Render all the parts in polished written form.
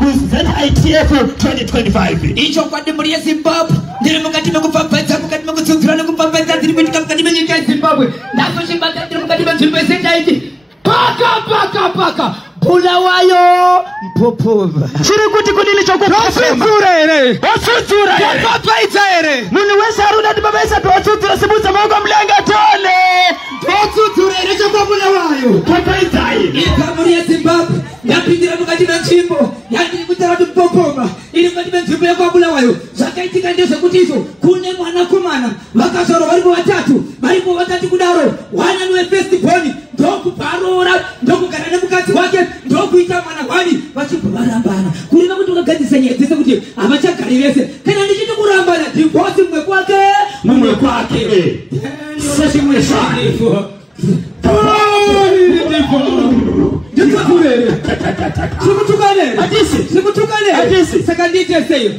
with ZITF 2025. Icho kwa demuri ya Zimbabwe. Ndiri mukati mekupapedza mukati mekutsukira nekupapedza dziri kuitika mukati menyika yeZimbabwe. Ndaso chimbata ndiri mukati menzvimbo yeZITF. Paka Bulawayo Mpopova. Chiri kuti kudini chokupapema. Wasudzura ere. Papaidza ere. Munhu wese arikuda kuti babaisa wasudzura simudza maoko mulenga tone. Wasudzura ere chokwa Papaidza ere. Ikamuri ya Zimbabwe. Yapindira mukati menzvimbo. Yandiri kutaura kuti Mpopova. Iri mukati menzvimbo yakwa Bulawayo. Zvakaitika ndezvekuti izvo kune mwanakomana vakazvarwa varipo vatatu kudaro. Wana niwe first born. Ndokuparora ndokugara nemukadzi wake ndokuita mwana wani vachibva varambana kureva kuti vakagadzisa nyaya dzese kuti havachagari vese kana ndichiti kurambana divorce mumwe kwake sechimwe shanifu saka nditeseyo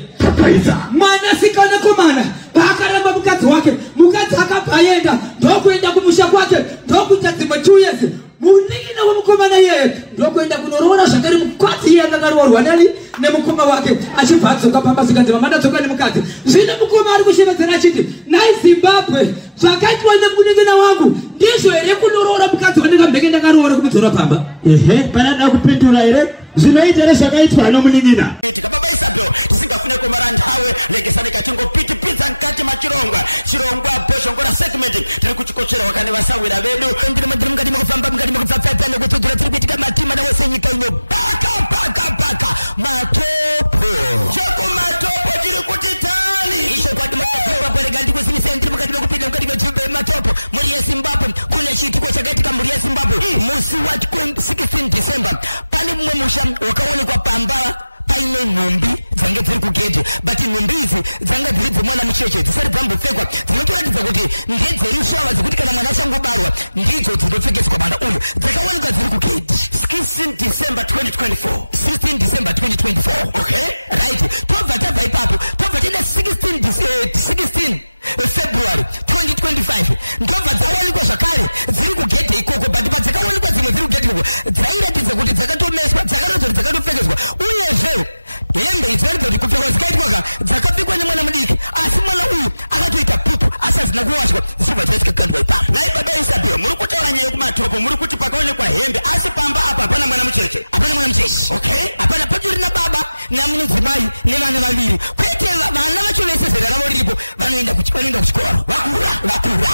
mwanasikana komana paakaramba mukadzi wake mukadzi akabvaenda ndokuenda kumusha kwake ndokuita dzimwe 2 years muningina wemukomana iyeye ndokuenda kunoroora zvakare mukadzi iye akakaroorwa nani nemukoma wake achibva adzoka pambazikanzima mandadzoka nemukadzi zvino mukoma ari kushevedzera achiti nai Zimbabwe zvakaitwa nemuningina wangu ndizvo here kunoroora mukadzi wandingamheke ndakaroora kumudzora pamba panada kupindura here zvinoita here zvakaitwa nomuningina tikababaisa byo tisingafune komara nthawe legesani katingopitipidza mkati machirongwa boshongora segment tiri kuchikochera wakane vasawira vedu ndiri mukati mukufamba mukati mukupfapfapfa nekutsudzura tiri kuitika matima nawese nyika ino baka matopo chokumatopo chiri kuti tani isho kwati matopo ndikuziviseni ndiri mukati mekupinda mukati mejumbe matopo muri yeZimbabwe kune chitiko chakaitika muri yeZimbabwe musi wa 16 December pane mumwe musha wakaonekwa pamba paine nhumbi dzange dziri kugedhe but nhumbi idzi dzanga dziri dzemwana mucheche dzisati dzambopfekwa dzinotoratidza kuti ndedzerusvava dzekuti kana mwana achangobarwa ndidzo dzinopfekedzwa mwana uyu dzakaonekwa dziri kugedhe 16 December 2024 okay right tobva tabva ipapo tobva tine 16 February 2025 ndobva dzawanikwa zvakare dziri kugedhe ikoko but padzakaonekwa dzimwe dziri kugedhe ikoko dzairatidza kuti dzakatomeswa dzakaratidza kuti dzakatopfekedzwa uyezve hembe idzi dzinoratidza kuti kupfekwa dzikaitwa dzakapfekwa nemwana mudiki asi mwana uyu akatoita pupu asi hazina kuwashwa zvichibva zvaitikakandwa ipapo nai baba Isabel muri kutaura nyaya yekumatopo muri kuti pakaonekwa hembe asi pamba apa hapana mwana mucheche okay hapana patorina baba namudzimai nevana vaviri kwete vana vacho vese zera ravo riripo vanoenda kuchikoro vakura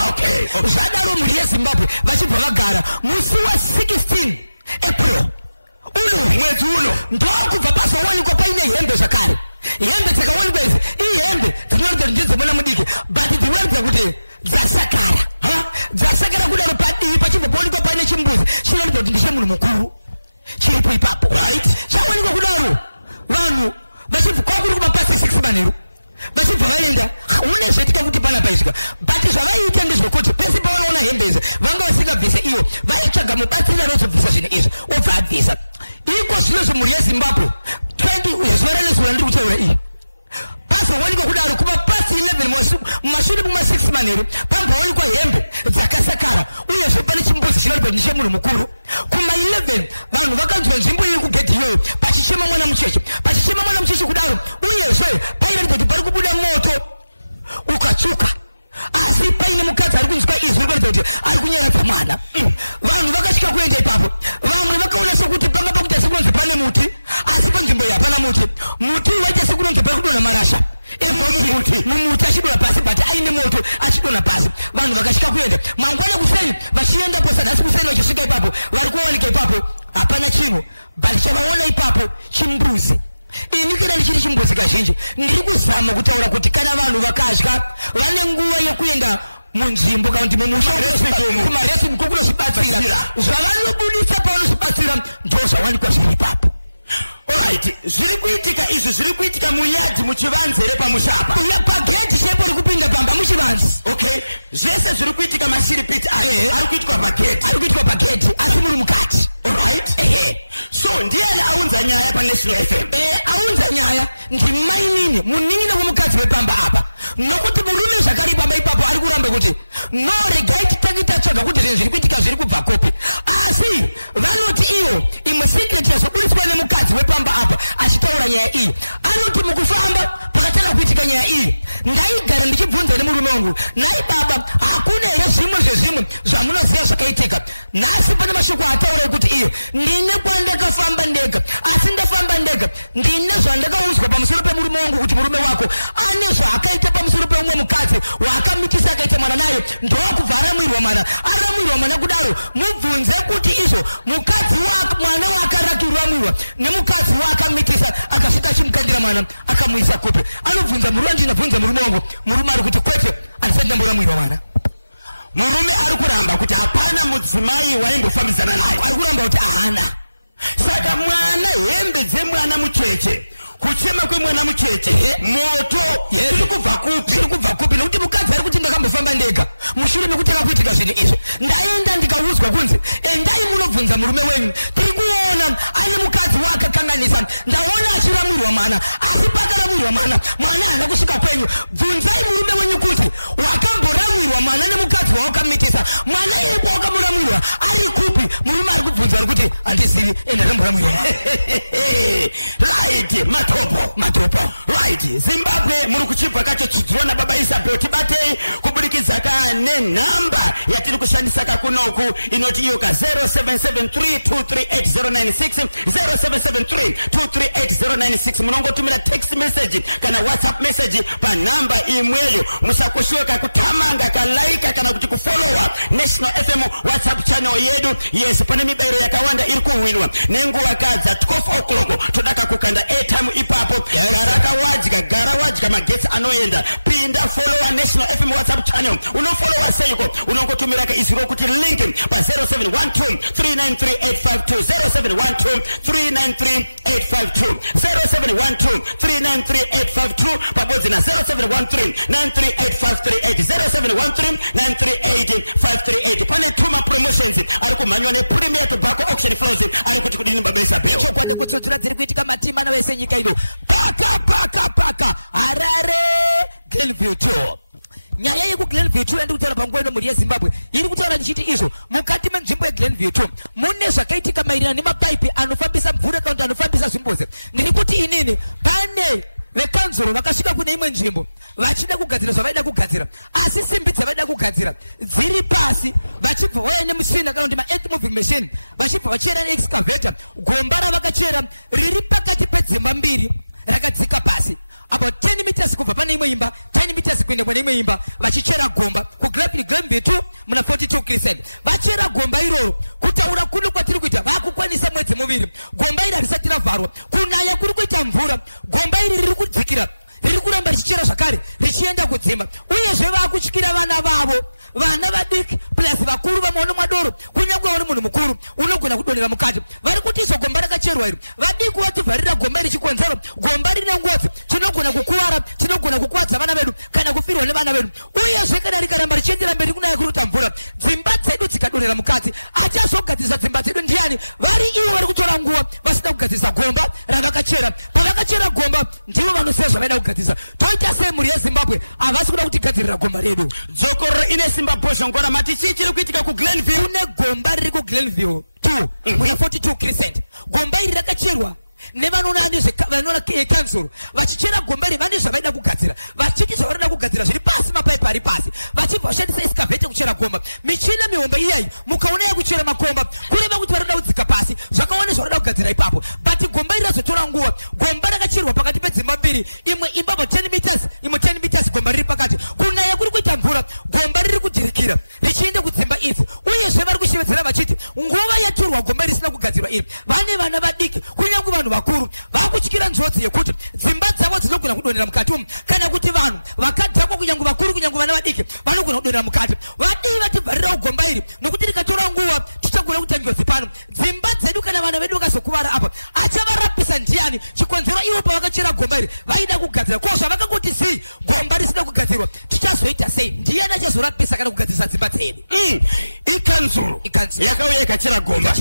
okay zvadaro muri yeZimbabwe vachibva vagara musi wa 16 April mwedzi uno ndokubva pazowanikwa paine hembe zvakare hembe dzakawanikwa idzi ihembe dzinoratidza kuti ndedzemwana mudiki but dzinoratidza kuti dzasakara kudaro padivi pachibva paonekwa paine chimbuzi chinoratidza kuti ndechemunhu mukuru chiripo ipapo right chawanikwa kudaro vanhu vachibva kwakuri kumapasi 6 manheru vachibva vaenda une zvetika kuti pana paisvika but zvavaiita ndezvekuti pese pavanoona hembe idzi vanga vasingabvise ivo vaitsvaga mubatsiri anozobvisa zvinhu izvi obva abvisa iko zvino zvemhuri yeZimbabwe 20 zuva ranesura ndiri kutaura iyi pazowanikwa kudaro kumapasi 11 mumashure muma6 manheru pambowanikwa hembe dzakasakara uyezve pane chimbuzi chinoratidza kuti ndechemunhu mukuru kuma 11 vanhu vakanzwa nzvimbo iri kugedhi iyoyo pachichema mwana mucheche kudaro uyezve pairatidza kuti pari kubuda moto ukatsvuka asi paine mukadzi ari kunzwa izwi rikuratidza kuti ari kunyaradza mwana vanhu vakasvika kuenda ipapo vamwe vakaona sokuti panga pakuita sekunonzi pane muti asi panzvimbo iyi hapana muti waita sekunonzi pari kudonha marasha mumuti achidonha pasi but aine moto achidonha pasi vanhu vakasvika kuenda mangwana kuseni vachiendapo sadhasi kuseni vachisvika ipapo vari kuwanika ipapo hapana chinhu but chavaona ipapo chimbuzi ini kana ndichiri chimbuzi kazhinji ndiri kuzama kutaura kuti kana vanhu vakadya vane nguva yekuenda munzvimbo kana kuti mumusha kumaresi kokunozvibatsira zvavanobudisa pavanozvibatsira ndo zvawanikwa zviri ipapo alright zviri kuitika izvi zviri kuitika muyadhi muchivanze repamushapa uya pagedhi shepo rikupinda pamba muchivanze okay zvese zviri kuitika masiripiti aye ari kuitwa pagedhi asi muri mukati alright so ndiani aunza nyaya paNational FM aunza nyaya ndimainini muningina kwemukadzi wepamba apa nokuti murume zvakari pamba ipapo ari kuramba kuti no regai titatsvaga kuti zvinhu zviri kuitika zviri kubva kopi asi vanoti iwo imwe secret yazoburiswa nemukadzi wepamba apa nyaya iyi anoti mukufamba pakatanga kuitika nyaya iyi ndaigara ndichibvunza nemurume wangu nai baba hakuna here zvimwe zvamunoziva zvakaitika nhasi pane mashoko ataura kuti iye ndine kwandakafamba ndega asi ndafamba ndega ndine zvandakauzwa pamusoro pemurume wangu kuti murume wako ane zvaakaita pamusoro peumwe mukadzi waakamikisa akaita mwana naye ndokubva aramwirwa mwana aramwirwa mwana kudaro mubvunze kuti izvo mukadzi mwana waakarakirwamwirwa nemukadzi waakamikisa akasvika achimukandira mwana akamuisa kupi anobvunza murume andinabvunza murume wangu murume ari kuti kwete andisati ndamboramwirwa mwana murume ari kuramba kuti hapana mudzimai waimbofambisana naye ari kuramba kuti ahana saka mwana hembe dzemwana mucheche kuchema kwemwana mucheche moto tiri kubva kupi nokuti mukadzi ari kuti ndakambofamba ndega mushure mekutanga kuitika zvinhu izvi ndaenda ndikauzwa kunzi endai munobvunza murume wenyu tiri kuona ane mukadzi waakakanganisa ndaona achiramwirwa mwana asi pakaramwirwa mwana mwana haana kusvika kwenyu bvunzai murume wenyu kuti wakamboramwirwa mwana nemukadzi waakamitisa mwana iyepo wakamuramwirwa ari kupi murume ari kubvunza ari kuti handizivi ende akamboramwirwa right matopo right Zimbabwe muri kuchibva kacho chidziwa nababa Isabel tibatei kuburikidza nenhamba yatiri kushandisa kakunoku inoti iyo ka 0773238096 0773238096 munongotumira text message kana WhatsApp message panhamba imweyo musakoshoka kutamanga kalaika kana kuti kufollowa National FM WhatsApp channel yedu yes pane mibairo yakawanda iri kuhwinwa nenguva kadza 12 o'clock todaka kukanda airtime ipapo gara wadya magetsi anoenda pinda followa National FM WhatsApp channel unofollowa seiko unongotumira ka iziro kuti link pa 0712393852 0712393852 pabodzi na 0713938538 pane tuma promotions ari kumhanywa nePremier Tobacco Auction Flows ari kuti kudini baba Isabel chokwadi kutsudzura dziri kuitika matimana wese nyika ino paka Harare Glenview 2 nyaya yeku Glenview 2 ndi kutaura pangwendo muri yeZimbabwe iri kutaura ndichiti izvo mukati menzvimbo yeGlenview 2 mune zvakaitika mairana nemapaipi anofambisa mvura kana kuti anofambisa zvimbuzi ndiri kuti inini pane vekanzuro vakasvika kune imwe nzvimbo vachida kugadzira zvavaida kugadzira asi simbi dzavaida kugadzira dziri pasi vachibva vauya nemushina kana kuti ma-earth moving machine vachibva vachera neexcavator gomba ravakachera riri pakati pedzimba mbiri rakadzika pasi about 10 meters kubva pane imwe imba 10 meters kuenda kune imwe imba vachichera gomba kuGlenview 2 muna 42 Crescent vachera gomba iroro kutaura kuno kwatiri kuita vakukwanisa mwedzi muviri gomba iri harisati ravharwa kunaya kuri kuita mvura gomba iri riri kudzikira riri kuramba richichera zvakare richienda kudzimba uyezve vakutyira vana vavo vana vadiki plus vakuru vamaono mwadoro kunyangwe uri munhu mukuru unogona kudonera mukati vari kuti izvo gomba rakacherwa iri vadiki vativharira gomba richikonzero gomba rine ngozi tinogona kukuwara tinogona kukuwadza vana vedu kana kufirwa nevana vedu uyezve kana rikaramba richiendera mberi kunaya kuruta mvura dzimba dzedu dzikadonera mukati achazogadzirisa dzimba dzedu ndiani vari ivo vari kutora nguva vasina kugadzirisa gomba ravakachera pavakachera gomba ndivo vanoziva zvavaida kugadzirisa toita sei muri yeZimbabwe havasi kuda kutigadzirira gomba redu dzokoro ine simba bhozha ngora mati chii chiri kuitika kuGlenview kune gomba riri kuGlenview 2 muna 42 Crescent gomba iri rakacherwa nevanoona kansuro vachichera gomba iri vane zvavaida kugadzira vachiti zvavaida kugadzira zviri pasi mapaipi ari pasi vachibva vashandisa excavator kuchera gomba michina mihombe iyayi mukaona yakuchera makomba kureva kuti varida kudzika pasi zvakaona zvavarida kugadzira ipapo but gomba iri razotora nguva gomba rakacherwa pakati pedzimba mbiri imwe imba pa 10 meters imwe 10 meters gomba riri pakati kunaya kuri kuita mvura gomba riri kudzirikira richienda kudzimba idzi uyezve vari kushevedzera vachiti nguva yatorwa gomba risina kugadzirwa iri vane vana vadiki kunyange vanhu vakuru vakutyira njodzi yekuti dzimba dzavo dzinogona kudonera mukati umu kana kuti vanhu vakadhakwa kunyange vakuru kunyange vana vadiki vanogona kudonera mukati vadii vatibvarirawo gomba iri nokuti rikatora nguva tichagona kuita njodzi pano dzimba dzedu kana vana vedu vakazokuvara apa achavarapisa ndiani chikonzero ivo pavakachera gomba iri vaida kugadzira ko zvavakangoti zii gomba risina kugadzirwa tichazoita sei ndiani achazorapisa kana kugadzirisa dzimba dzedu ikanzuro yakauya ikachera gomba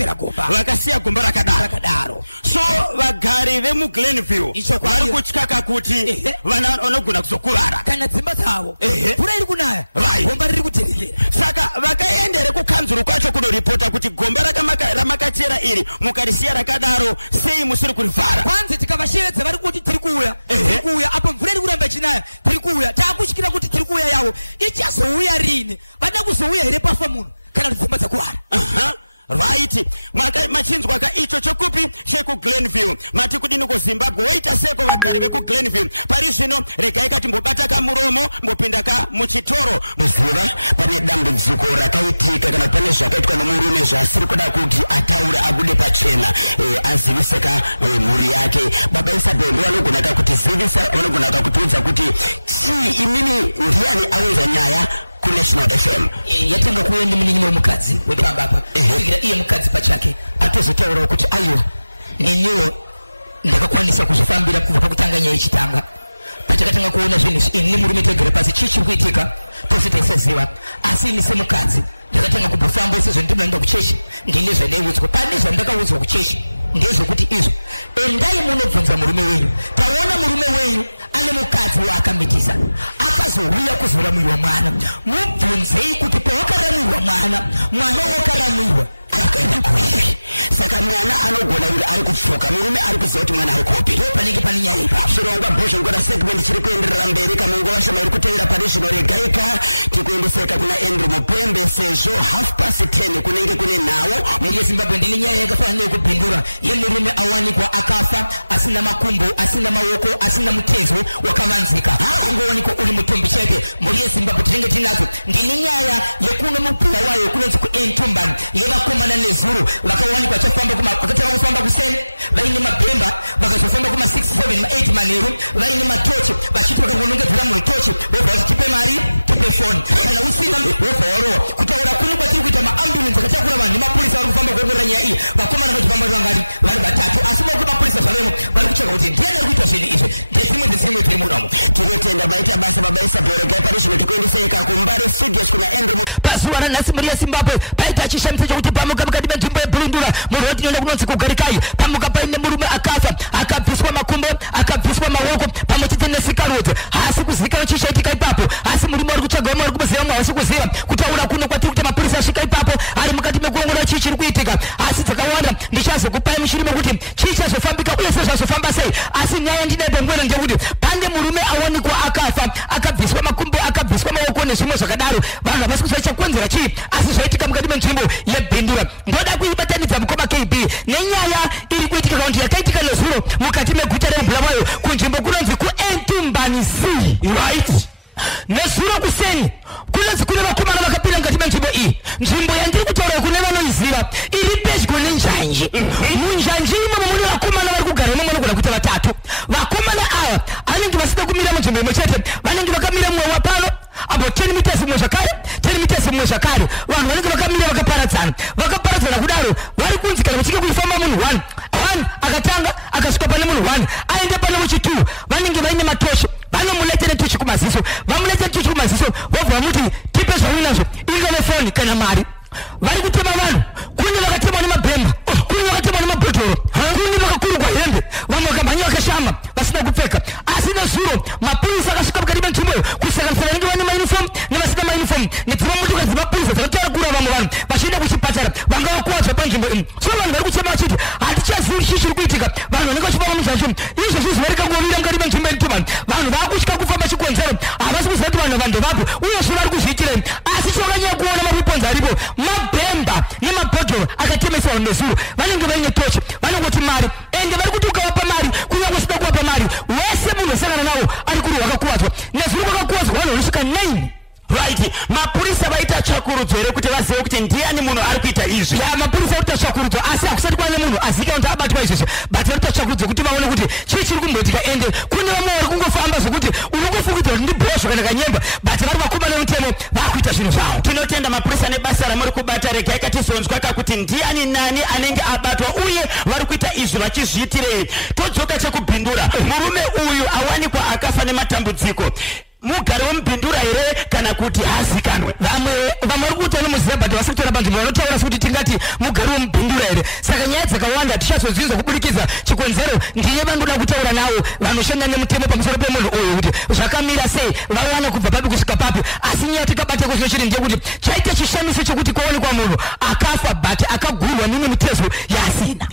vakasiya gomba rakadaro kudaro. So vagari vemu Glenview vari kutyaka kuti vanogona kuzokuvara kana dzimba dzavo mvura iri kunaya gomba riri kuterekera. Saka vakaendere kukanzuru kwacho kunoripota kuti gomba ramakachera iri mukarisiya rakadaro sei musiri kurivhara. Kwanza tikavashevedza vari kuti tiri kuuya apo mvura iri kuramba ichinaya tiri kuuya taakutyira kuti tiri kuuya yavo ichazouya rini vada kuzouya here pafa munhu kana kuti dzimba dzakuvara. Right, machinzwa ka icho chokupi cheku Glenview mati kudini ku Zimbabwe waita seko vagari veku Glenview pari zvino regai kati mbobata ka muromo mbopinda ka muchitoro muziva pane dambudziko rakaitika kana pane zvakaitwa nomurume zvasiri kuda kuti ataure abude pachena aziviseka mhuri yake. Baba Isabel vanogona kuti zivisa vanogona kutiudza kuti si imini ndiani awenza nyaya ku National FM yatanga kuenda muninyi mukadzi wepamba apa kugira iye mukadzi pachake atozotaura kuti aiwa niniwo ndakakwanisa kuzvifambira kubva pakutanga nyaya ichitanga patakatanga kuona zvinhu ini murume tegere pasi chichiri kuitika tose taisaziva asi ini semukadzi ndakatanga kubvafamba sezvo ndinoenda kuchechi ndine zvandaiudzwa pane zvandakaudzwa kuchechi ndezvekuti izvo endai munobvunza murume wenyu taona murume wenyu ane mukadzi waakamitisa akazouya kuzoramirwa mwana mubvunzei kuti pawakaramirwa mwana wakaramirwa akaenda kuivi. Saka mwana anogona kuti ari kupfuka murume ari kuziva kuti mwana ari kopi panenge pane nyaya ipapo. Chirongwa bhozho ngora segment chiri kuenderera mberi kamunguva vashoma iri kutevera pane zvino regaika tikuendeseka kuna Andrew Mupembe sezvo 10:30 kunenge kune nawo muZimbabwe. Ndine nyaya yakafanana neyekubhindura yemurume awanikwa akafa asina makumbo asina maoko asina mutezo wakavanzika angowanikwa uri mutombi chete muri yeZimbabwe tinenge tinadzo. Ndine nyaya yekuno mupira wayo kunonzi kuEntumbani yevakomana nezuru vakawanikwa vakatanga kufamba kuseni vaine mabhemba vakazofamba kuma 6, 7, 8 manheru vaine matochi vachiti vakangonongedzera munhu tochi wobva vachitipe mari tipe foni kana usina wobva warowa kutaura kuno kwatiri kuita maambulensi akatakura vanhu nemapurisa vari kufamba kuongorora nyaya iyi vakomana vachifamba vangari vari vatatu asi maoko mapurisa zvavemo vari kutsvaka kuti ndiani ari kuita zvinhu izvi ndedzimwe dziri mudomo. Tinotenda vaita basa Baba Isabel regai pane zvino tikuendeseka kumbare studios kuna Andrew. Pazuva ranhasi muri yeZimbabwe paita chishamisa chokuti pamuka mukati menzvimbo yebhurundura munhu tinoenda kunonzi kugarikai pamuka paine murume akafa akabviswa makumbo akabviswa maoko pamwe chete nesikarudzi haasi kuzivikanwa chichaitika ipapo asi murume ari kutsvaga vamwe ari kumuziva mwe haasi kuziva kutaura kuno kwatiri kuti mapurisa asvika ipapo ari mukati mekuongorora chii chiri kuitika asi dzakawanda ndichazokupai mushiri mekuti chii chazofambika uye sezvazofamba sei asi nyaya ndinaimbongwena ndekuti pane murume awanikwa akafa akabviswa makumbo akabviswa maoko nezvimwe zvakadaro vanhu havasi kuziva chakonzera chii asi zvaitika mukati menzvimbo yebhindura. Ndoda kuibatanidza mukoma KB nenyaya iri kuitika kaundi yakaitika nezuro mukati meguta reBulawayo kunzvimbo kunonzi kuEntumbani C right nezuro kuseni kunonzi kune vakomana vakapinda mukati menzvimbo iyi. Nzvimbo yandiri kutaura kune vanoiziva iri pedyo nenjanji munjanji imomo mune vakomana vari kugara imomo vanogona kuita vatatu. Vakomana ava vanenge vasina kumira munzvimbo imwe chete vanenge vakamira mumwe wapano apo 10 meters mumwe zvakare 10 meters mumwe zvakare vanhu vanenge vakamira vakaparadzana kudaro vari kunzi kana kuchike kuifamba munhu 1 akatanga akasvika pane munhu 1 aende pane wechi2 vanenge vaine matoshi vanomuletera tochi kumaziso vamuletera tochi kumaziso vobva vamuti tipe zvaunazvo ingane foni kana mari vari kutema vanhu kune vakatemwa nemabhemba kune vakatemwa nemabhodhoro kune vakakurugwa hembe vamwe vakamhanya vakashama vasina kupfeka asi nezuro mapurisa akasvika mukati menzvimboyo kusanganisira vanenge vane mauniform nevasina mauniform nedzimwe motokari dzemapurisa dzinotarakura vamwe vanhu vachienda kuchipatara vanga vakuwadzwa panzvimbo iyi. So vanhu vari kuchema vachiti hatichazivi chii chiri kuitika vanhu vanenge vachifamba muzvacho izvozvi zuva rikangovira mukati menzvimbo yeNtumbani vanhu vakutya kufamba chikonzero havasi kuziva kuti vanhu vandovapo uyezve vari kuzviitirei asi chokanyanya kuona maweapons aripo mabhemba nemabhodhoro akatemesa vanhu nezuro vanenge vaine tochi vanongoti mari ende vari kuti ukavapa mari kunyange usina kuvapa mari wese munhu asangana nawo ari kuri wakakuwadzwa nezuro kwakakuwadzwa vanhu vanosvika 9 right. Mapurisa vaita chakurudzo here kuti vazive kuti ndiani munhu ari kuita izvi. Mapurisa arikuita chakurudzo asi hakusati kwane munhu azika kuti abatwa izvozvo but varikuita chakurudzo kuti vaone kuti chii chiri kumboitika ende kune vamwe vari kungofamba zvokuti unongofungidza kuti ndibhosvo kana kanyemba but vari vakomana nemutemo vakuita zvinhu zvavo. Tinotenda mapurisa nebasa ramuri kubata regai katizonzwa kakuti ndiani nani anenge abatwa uye vari kuita izvi vachizviitirei. Todzoka chekubhindura murume uyu awanikwa akafa nematambudziko mugari womupindura here kana kuti hazikanwe. Vamwe vari kuutaura muZimbabwe vasikutora vanhu vanotaura kuti tingati mugari womupindura here. Saka nyaya dzakawanda tichazozvinzwa kubudikidza chikonzero ndiye vangoda kutaura nawo vanoshanda nemutemo pamusoro pemunhu uyu kuti zvakamira sei vawana kubva papi kusvika papi. Asi nyaya tikabata kwazvino chiri ndeyekuti chaita chishamiso chekuti kwaonekwa munhu akafa but akagurwa mimwe mitezo yasina.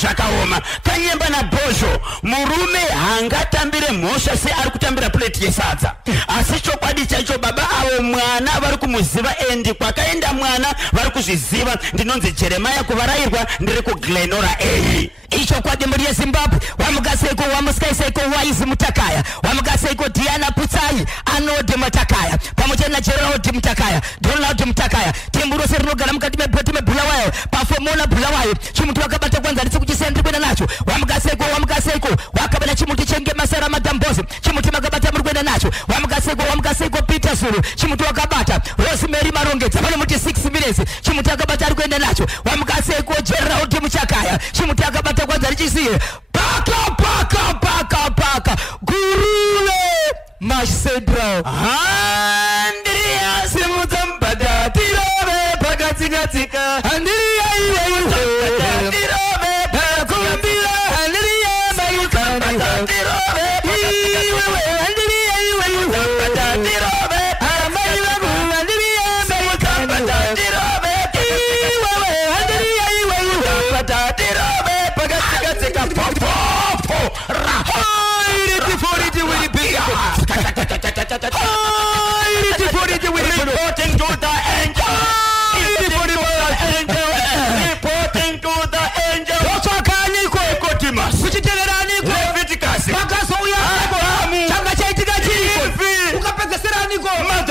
Zvakaoma. Kanyemba naBhozho murume haangatambire mhosva se ari kutambira plate yesadza. Asi chokwadi chaicho baba avo mwana vari kumuziva endi kwakaenda mwana vari kuzviziva. Ndinonzi Jeremiah kuvarayirwa ndiri kuGlenora A. Icho kwadi muri yeZimbabwe wamugaseiko wamuskaiseko Waizi Mutakaya wamugaseiko Diana Putsai Anode Mutakaya pamwe na Gerald Mutakaya Donald Mutakaya timbu rose rinogara mukati mebhulawayo pafomona bhulawayo chimuti wakabata kwanza nditsikuchisenda kwenda nacho wamugaseiko wakabata chimuti chenge Masara Madambozi chimuti makabata muri kwenda nacho wamugaseiko Peter Zulu chimuti wakabata Rosemary Marongedza pano muti 6 minutes chimuti akabata ari kwenda nacho wamugaseiko Gerald Mutakaya chimuti akabata kwanza richisiye paka gurule Mashedra Andria simutambada tirobe pakatsika Andria tirobe pakumbira Andria mayukani tirobe reporting to the angel. Reporting to the angel. Leviticus. Mother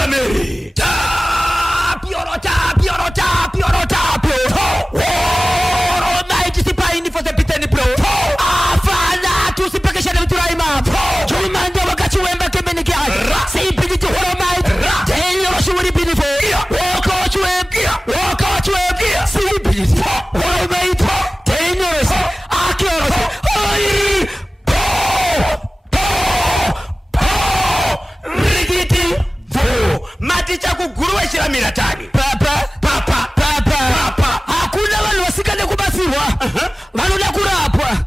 Mary. Almighty sipaini for the pitani pro. Afana tu sipekesha na vituraima. Chumanda wakati wemba kemeniki aje. Say piniti Almighty. Tell you she will be beautiful. Walk out to him. See piniti Almighty. Tell you akio. Rigiti. Maticha kuguruwe shiramira tani. Papa. Hakuna vanhu vasikane kubasiwa. Vanoda kurapwa.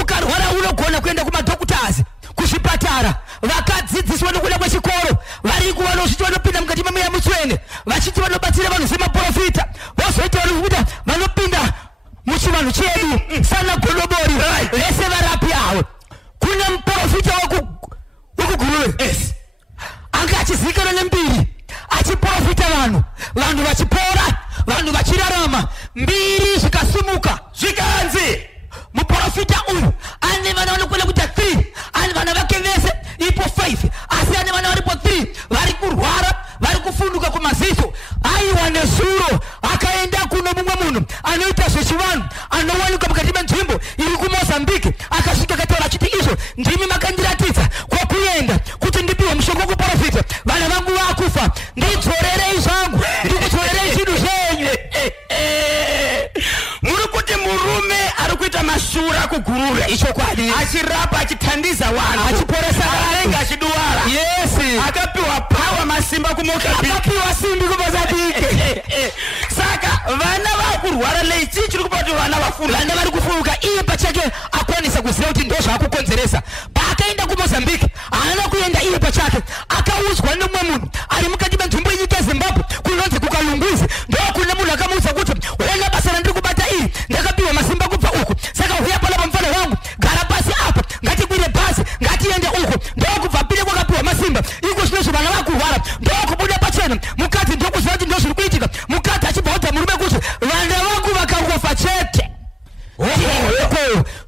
Ukarwara unogona kuenda kumadhokutas kuzvipatara vakadzidziswa nokuda kwechikoro variku vanosviti vanopinda mukati memeya mutsvene vachiti vanobatsira vanhu semaprofita vozoita vanikuita vanopinda muchivanhu chedu sana godobori vese varapi avo. Kuna muprofita wekuguruwe anga achizivikanwa nembiri achiprofita vanhu vachipora vanhu vachirarama mbiri zvikasumuka Zvikanzi muprofita uyu ane vana vanokwenda kuita 3 ane vana vake vese ipo 5 asi ane vana varipo 3 vari kurwara vari kufunduka kumaziso aiwa nezuro akaenda kuno mumwe munhu anoita zvechivanhu anowanikwa mukati menzvimbo iri kuMozambique akasvika akataura achiti izvo ndimi makandiratidza kwakuenda kuti ndipiwe mushonga wekuprofita vana vangu vakufa ndidzorerei zvangu ndikudzorerei zvinhu zvenyu. muri kuti murume ari kuita mashura kugurure Ichokwadi achirapa achithandiza vanhu achiporesa arenga achiduwara akapiwa pawa masimba kumokabiki akapiwa simbi kuMozambique. saka vana vakurwara leichi chiri kupa kuti vana vafunda vana vari kufuruka iye pachake akwanisa kuziva kuti ndo zvaakukonzeresa. Paakaenda kuMozambique haana kuenda iye pachake akaudzwa nemumwe munhu ari mukati menzvimbo yenyika yeZimbabwe kunonzi kukalungwizi ndo kune munhu akamuudza kuti ona basa randiri kubata iri ndakapiwa masimba kubva uku saka uya pala pamufana wangu gara pasi apa ngatikwire bhazi ngatiende uku ndokubva pile kwakapiwa masimba iko zvinozvo vana vakurwara ndokubuda pachena mukadzi ndokuziva kuti ndo zviri kuitika mukadzi achibvaudza murume kuti vana vangu vakangofa chete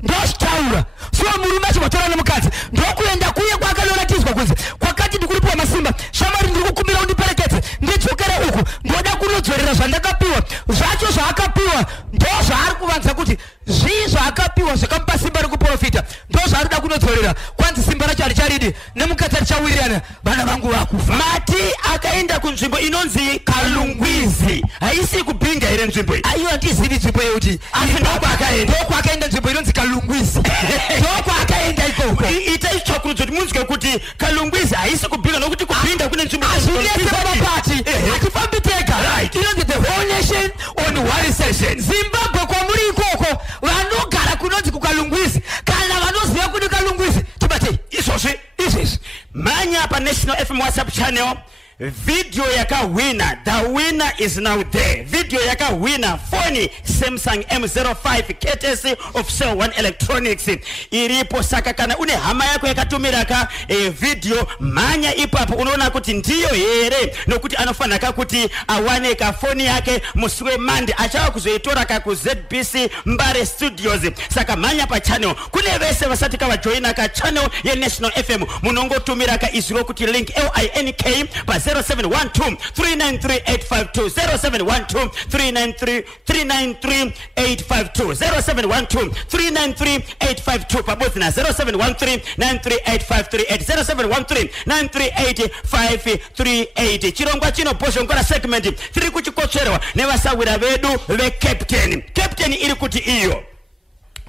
ndochitaura so murume achibvatora nemukadzi ndokuenda kuye kwakanonatidzwa kunzi kwakati ndikuripiwa masimba shamari ndiri kukumbira undiperekedze ndidzokere uku ndoda kunodzorera zvandakapiwa zvacho zvaakapiwa ndo zvaari kuvanza kuti zvii zvaakapiwa zvakamupa simba rekuprofita ndo zvaari da kunodzorera kwanzi simba racho haricharidi nemukadzi harichawirirana vana vangu vakufa. Mati akaenda kunzvimbo inonzi Kalungwizi haisi kupinga here nzvimbo iyi aiwa ndizivi nzvimbo yeuti asi ndokwakaenda nzvimbo inonzi Kalungwizi ndokwakaenda ikoko itai tsvakurudzo kuti munzwe kuti Kalungwizi haisi kupinga nokuti Right. You know the whole nation on one session. Zimbabwe kwa muri ikoko vanogara kunonzi kukalungwisi kana vanoziva kuti kalungwisi tibate izvozvi manya pa National FM WhatsApp channel. Video yaka winner, the winner is now there. Video yaka winner phone Samsung M05 courtesy of Cell One Electronics. Iripo saka kana une hama yako yakatumira ka video manya ipapo unaona kuti ndiyo here nokuti anofana ka kuti awane ka phone yake muswe mande achawa kuzoitora ka ku ZBC Mbare Studios. Saka manya pa channel kune vese vasati ka joina ka channel ya National FM munongotumira ka iziro kuti link LINK pa 0712-393-852 0712-393-852 0712-393-852 pamoja na 0713-93-853 0713-93-858 chirongwa chino posho ngora segment tiri kuchikocherwa nevasawira vedu ve captain iri kuti iyo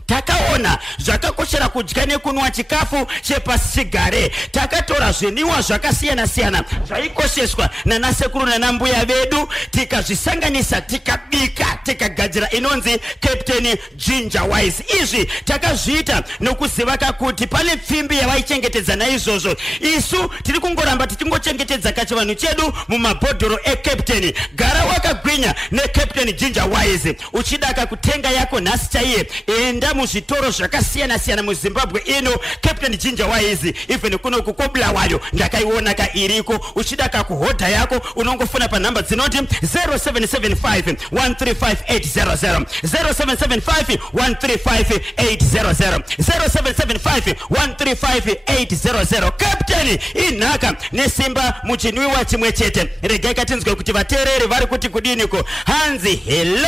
takaona zvakakoshera kudya nekunwa chikafu chepasigare takatora zviniwa zvakasiyana siyana zvaikosheswa nanasekuru nanambuya vedu tikazvisanganisa tikabika tikagadzira inonzi Captain Ginger Wise. Izvi takazviita nokuziva kuti pane pfimbi yavaichengetedza naizvozvo isu tiri kungoramba tichingochengetedza kachivanhu chedu mumabhodhoro eCaptain. Gara wakagwinya neCaptain Ginger Wise. Uchidaka kutenga yako nhasi chaiye enda muzvitoro zvakasiyana siyana muZimbabwe ino Captain Ginger Wise. Even kuno kukobla wayo ndakaiona ka iriko. Uchidaka kuhodha yako unongofona pa namba dzinoti 0775 135800 0775 135800 0775 135800. Captain inhaka nesimba muchinwiwa chimwe chete. Regai katinzwe kuti vaterere vari kuti kudiniko hanzi hello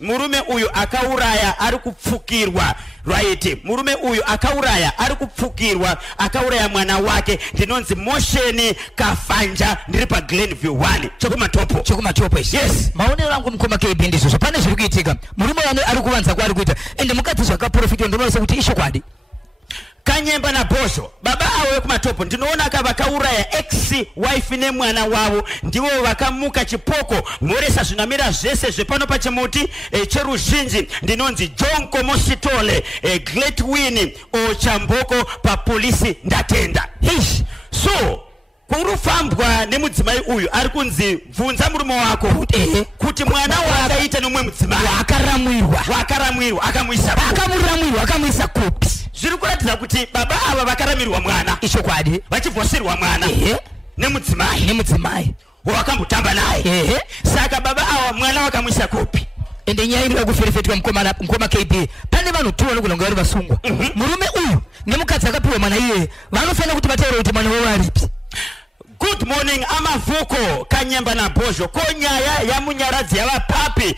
murume uyu akauraya ari kupfukirwa. Right, murume uyu akauraya ari kupfukirwa akauraya mwana wake ndinonzi Motion Kafanja ndiri pa Glenview 1 chokumatopo. Yes, maonero angu mkoma KB ndizvo pane zviri kuitika murume ari kuvanza kwari kuita ende mukadzi zvakaprofita ndinoona kuti ishokwadi Kanyemba na Bosho baba awe kumatopo ndinoona vakauraya ex wife nemwana wavo ndivo vakamuka chipoko muresa zvinamira zvese zvepano pachimuti cheruzhinji ndinonzi John Komositole Great Win Ochamboko pa polisi ndatenda. So kurufambwa nemudzimai uyu ari kunzi bvunza murume wako kuti mwana wakaita nomwe mudzimai wakaramirwa akamuisa kupi zviri kuratidza kuti baba ava vakaramirwa mwana ishokwadi vachivhosirwa mwana nemudzimai wakambotamba naye saka baba ava mwana wakamwisa kupi ende nyaya iri kuferefetwa mkoma KB pane vanhu tu vanokulonga vari vasungwa murume uyu nemukadzi akapiwa mwana iye vanofanira kuti vateere kuti mwana wavo aripi. Good morning Amavuko Kanyemba na Bosho konyaya yamunyaradzi yavapapi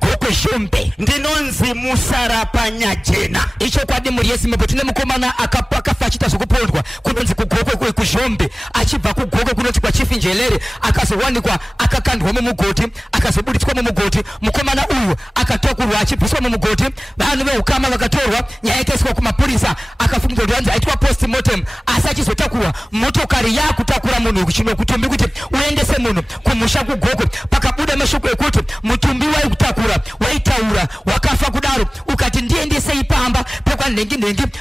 gokwe shombe ndinonzi Musarapa Nyajena. Icho kwadi muri yesimbo tine mukomana akafa achita zvokupondwa kunonzi kugokwe kushombe achibva kugokwe kunoti kwa chief njelere akazowanikwa akakandwa mumugoti akazobuditswa mumugoti mukomana uyu akatokurwa achibviswa mumugoti vanhu veukama vakatorwa nyaya ikaiswa kumapurisa akafungidzwa kuti aitwa postmortem asi achizotakurwa motokari yakutakura munhu kuchino kutumbi kuti uendese munhu kumusha kugokwe pakabuda mashoko ekuti mutumbi waikutakura waitaura wakafa kudaro ukati ndiendesei pamba pakwanhengi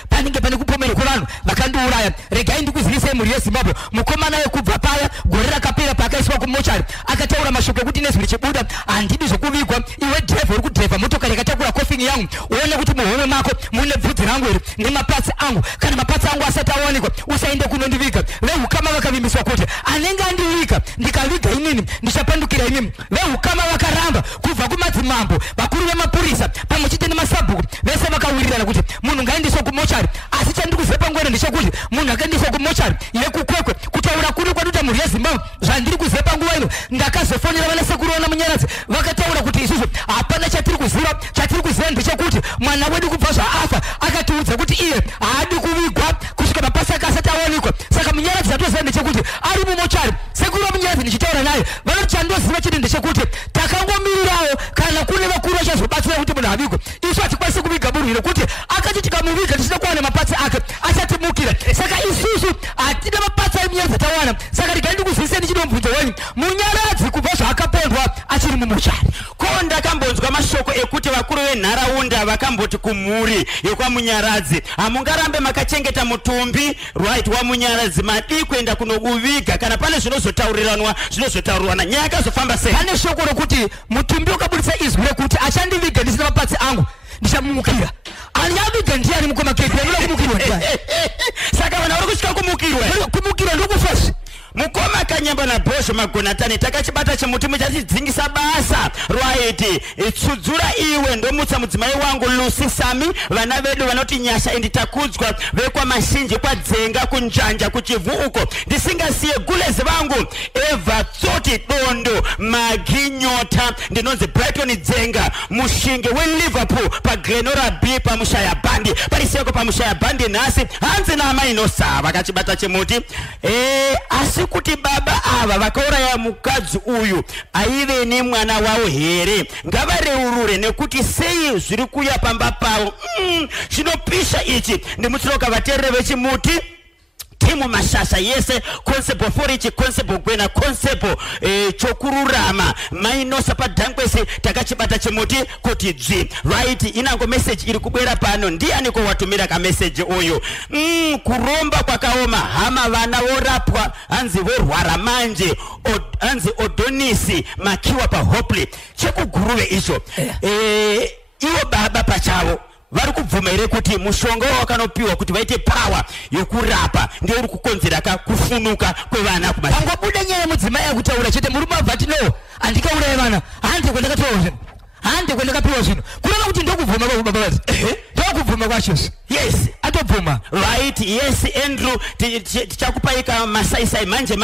panenge pane kupomera kwevanhu vakandiuraya. Regai ndikuzivisei muri yeZimbabwe mukomana wekubva paya gore rakapera pakaiswa kumochari akataura mashoko ekuti nezvi richibuda handidi zvokuvigwa iwe dhiraivha uri kudhiraivha motokari yakatakura kofini yangu uone kuti muhomwe mako mune bvudzi rangu iri nemapatsi angu kana mapatsi angu asati awanikwa usaende kunondiviga. Vehukama vakavimbiswa kuti anenge andiviga ndikaviga inini ndichapandukira inini. Vehukama vakaramba kubva kumadzimambo vakuru vemapurisa pamwe chete nemasabhuku vese vakawirirana kuti munhu ngaendeswa kumochari asi chandikuziva pangwena ndechekuti munhu akaendeswa kumochari yekukwekwe kutaura kuri kwaduta mhuri yeZimbabwe zvandiri kuziva panguva ino ndakazofonera vanasekuru ona munyaradzi vakataura kuti isusu hapana chatiri kuziva ndechekuti mwana wedu kubva zvaafa akatiudza kuti iye haadi kuvigwa kusvika mapasi ake asati awanikwa. Saka munyaradzi zvatoziva ndechekuti ari mumochari sekuru vamunyaradzi ndichitaura naye vanoti chandoziva chete ndechekuti takangomirirawo kana kune vakuru vachazobatsira kuti munhu avigwe isu hatikwanisi kuviga munhu iro kuti akati tikamuviga tisina kuwana mapatsi ake achatimukira. Saka isusu bwana saka ndikaenda kuziseni chidomvunzo wenyu munyaradzi kubva zvakapondwa achiri mumushari ko ndakambonzwa mashoko ekuti vakuru venharaunda vakamboti kumhuri yekwamunyaradzi hamungarambe makachengeta mutumbi right wamunyaradzi madi kuenda kunokuviga kana pane zvinozotaurirwana nyaya yakazofamba sei pane shoko rokuti mutumbi ukabudisa izwi rekuti achandiviga ndisina mapatsi angu ndichamumukira anyaviga ndiani mukoma kepi anoda kumukirwa ndiani saka vanhu vari kusvika kumukirwa ndokufasi mukoma kanyamba nabhosho magonatani takachibata chimuti muchatidzingisa basa right tsudzura iwe ndomutsa mudzimai wangu Lucy Sami vana vedu vanoti nyasha inditakudzwa vekwamashinji kwadzenga kunjanja kuchivhu uko ndisingasiye gulezi vangu Eva Tsoti Dondo Maginyota ndinonzi Brighton Dzenga mushinge weLiverpool paGlenora B pamushaya bandi pariseko pamushaya bandi nhasi hanzi nama inosava kachibata chimuti asi kuti baba ava vakauraya mukadzi uyu aive nemwana wavo here ngavareurure nekuti sei zviri kuya pamba pavo zvinopisha ichi ndimutsiroka vateereri vechimuti timu mashasha yese concept forage concept gwena concept chokururama mainosa padhankwese takachibata chimuti kuti dzvi right inango message iri kubwera pano ndiani ko watumira ka message uyu kuromba kwakaoma hama vana vorapwa hanzi vorwara manje hanzi Odonisi makiwa pa Hopley chekuguruve icho iwo baba pachavo vari kubvuma here kuti mushonga wakanopiwa kuti vaite power yokurapa ndio uri kukonzera kufunuka kwevana kumashamba pangobuda nyaya mudzimai akutaura chete muri mabvati no andikauraya vana hande kwendakatoa zvinhu hande kwendakapiwa zvinhu kureva kuti ndokubvuma kwababa vati ndokubvuma kwacho yes atobvuma right yes Andrew tichakupaika masaisai manje